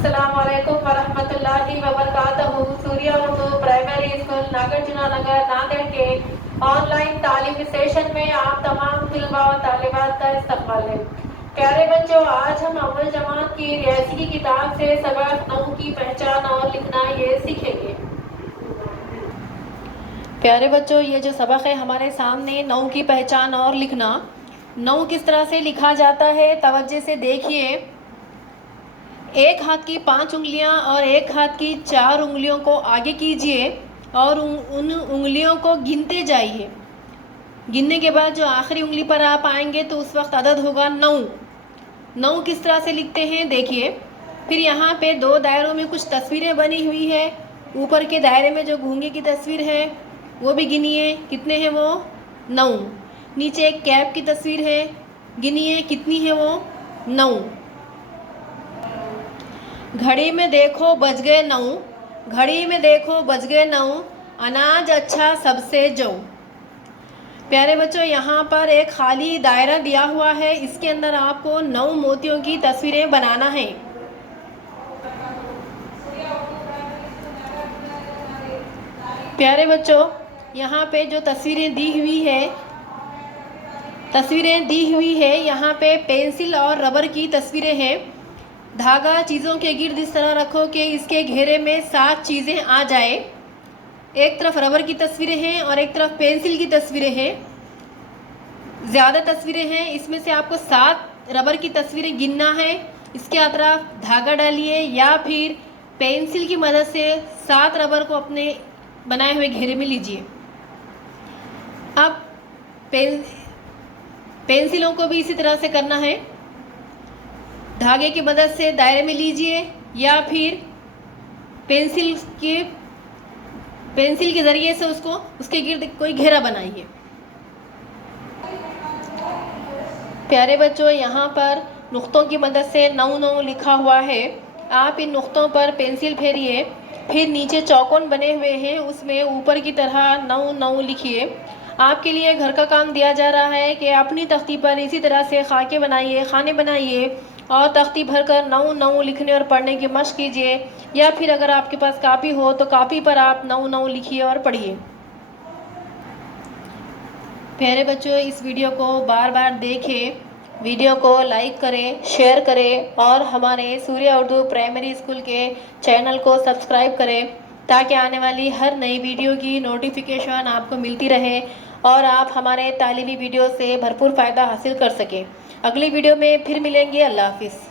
अस्सलाम वालेकुम वरहमतुल्लाहि वबरकातुहू। सूर्या उर्दू प्राइमरी स्कूल नागार्जुना नगर नांदेड़ के ऑनलाइन तालीमी सेशन में आप तमाम तलबा व तालिबात का इस्तकबाल है। प्यारे बच्चों, आज हम अव्वल जमात की रियासी की किताब से सबक 9 की पहचान और लिखना ये सीखेंगे। प्यारे बच्चों, ये जो सबक है हमारे सामने 9 की पहचान और लिखना। 9 किस तरह से लिखा जाता है, तवज्जो से देखिए। एक हाथ की 5 उंगलियां और एक हाथ की 4 उंगलियों को आगे कीजिए और उन उंगलियों को गिनते जाइए। गिनने के बाद जो आखिरी उंगली पर आप आएंगे तो उस वक्त अदद होगा 9। 9 किस तरह से लिखते हैं देखिए। फिर यहाँ पे 2 दायरों में कुछ तस्वीरें बनी हुई है। ऊपर के दायरे में जो घोंगे की तस्वीर है वो भी गिनिए, कितने हैं वो 9। नीचे एक कैप की तस्वीर है, गिनिए कितनी है वो 9। घड़ी में देखो बज गए 9, घड़ी में देखो बज गए 9, अनाज अच्छा सबसे जो। प्यारे बच्चों, यहाँ पर एक खाली दायरा दिया हुआ है, इसके अंदर आपको 9 मोतियों की तस्वीरें बनाना है। प्यारे बच्चों, यहाँ पे जो तस्वीरें दी हुई है यहाँ पे पेंसिल और रबर की तस्वीरें हैं। धागा चीज़ों के गिर्द इस तरह रखो कि इसके घेरे में 7 चीज़ें आ जाए। एक तरफ रबर की तस्वीरें हैं और एक तरफ पेंसिल की तस्वीरें हैं। ज़्यादा तस्वीरें हैं, इसमें से आपको 7 रबर की तस्वीरें गिनना है। इसके अतराफ धागा डालिए या फिर पेंसिल की मदद से 7 रबर को अपने बनाए हुए घेरे में लीजिए। अब पेंसिलों को भी इसी तरह से करना है। धागे की मदद से दायरे में लीजिए या फिर पेंसिल के ज़रिए से उसके गिर्द कोई घेरा बनाइए। प्यारे बच्चों, यहाँ पर नुक्तों की मदद से 9 लिखा हुआ है। आप इन नुक्तों पर पेंसिल फेरिए, फिर नीचे चौकोन बने हुए हैं उसमें ऊपर की तरह 9 लिखिए। आपके लिए घर का काम दिया जा रहा है कि अपनी तख्ती पर इसी तरह से खाने बनाइए और तख्ती भरकर 9 लिखने और पढ़ने की मशक कीजिए। या फिर अगर आपके पास कापी हो तो कापी पर आप 9 लिखिए और पढ़िए। प्यारे बच्चों, इस वीडियो को बार बार देखें, वीडियो को लाइक करें, शेयर करें और हमारे सूर्या उर्दू प्राइमरी स्कूल के चैनल को सब्सक्राइब करें ताकि आने वाली हर नई वीडियो की नोटिफिकेशन आपको मिलती रहे और आप हमारे तालीमी वीडियो से भरपूर फ़ायदा हासिल कर सकें। अगली वीडियो में फिर मिलेंगे। अल्लाह हाफिज़।